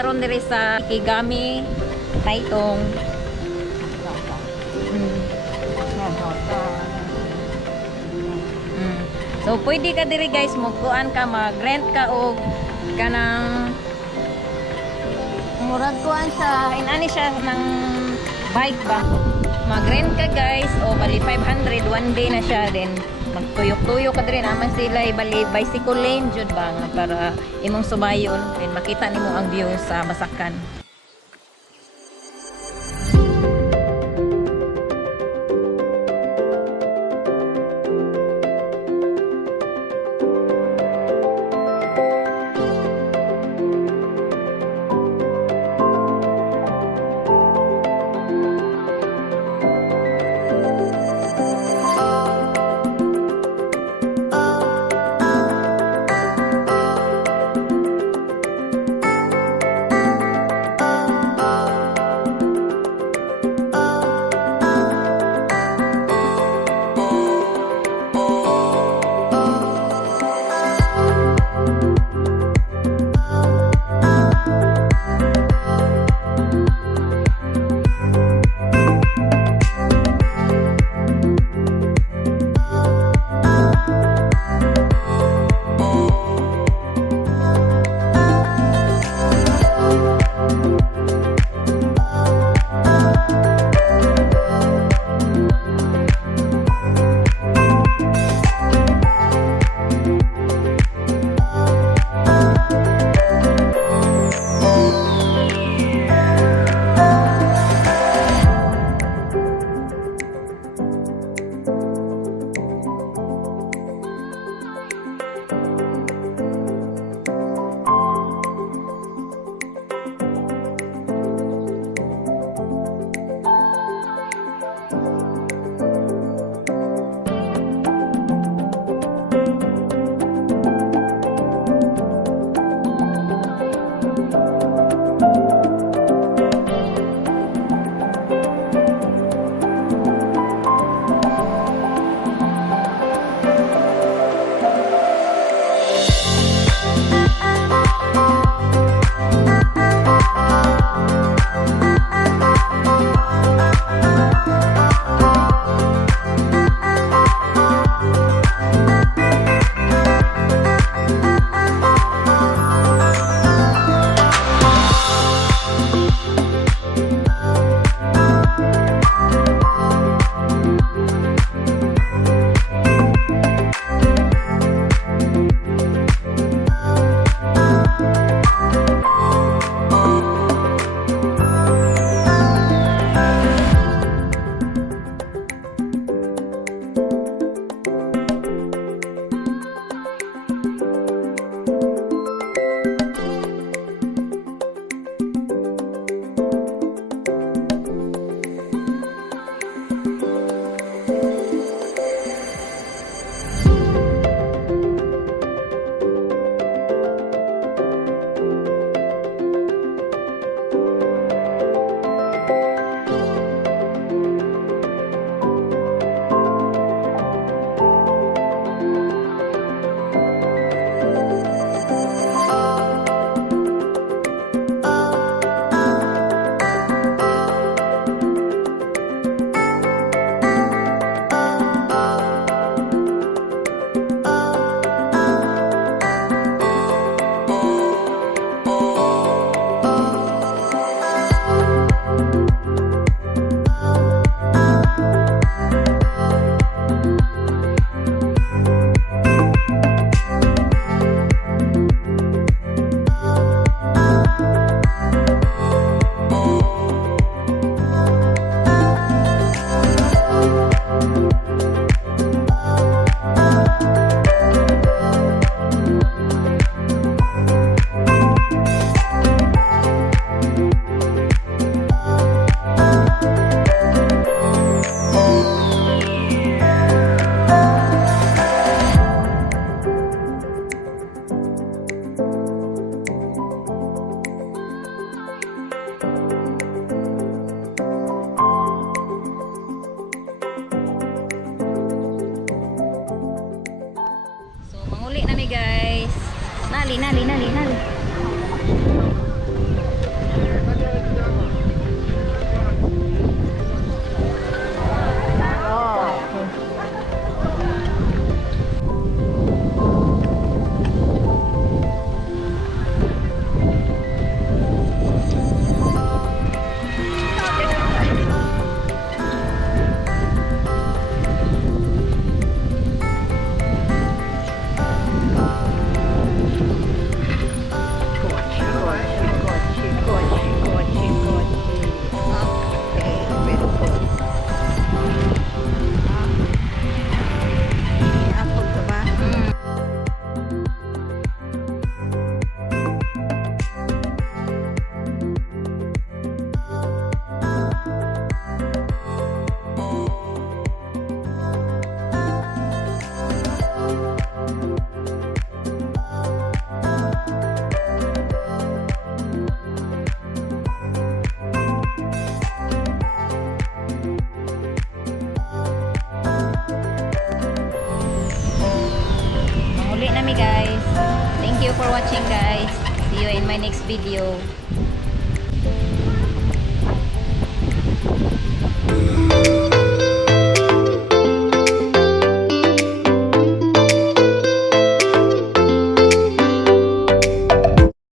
karon diri sa Ikegami Taitung. So pwede ka diri guys, magkuan ka, mag-rent ka og kanang murag kuan siya, inani siya ng bike ba. Mag-rent ka guys, o bali 500 one day na siya, then magtuyok-tuyok ka diri naman sila, bali bicycle lane jud ba nga para imong subayon, then makita nimo ang view sa Basakan. Nali. nami guys. Thank you for watching guys. See you in my next video.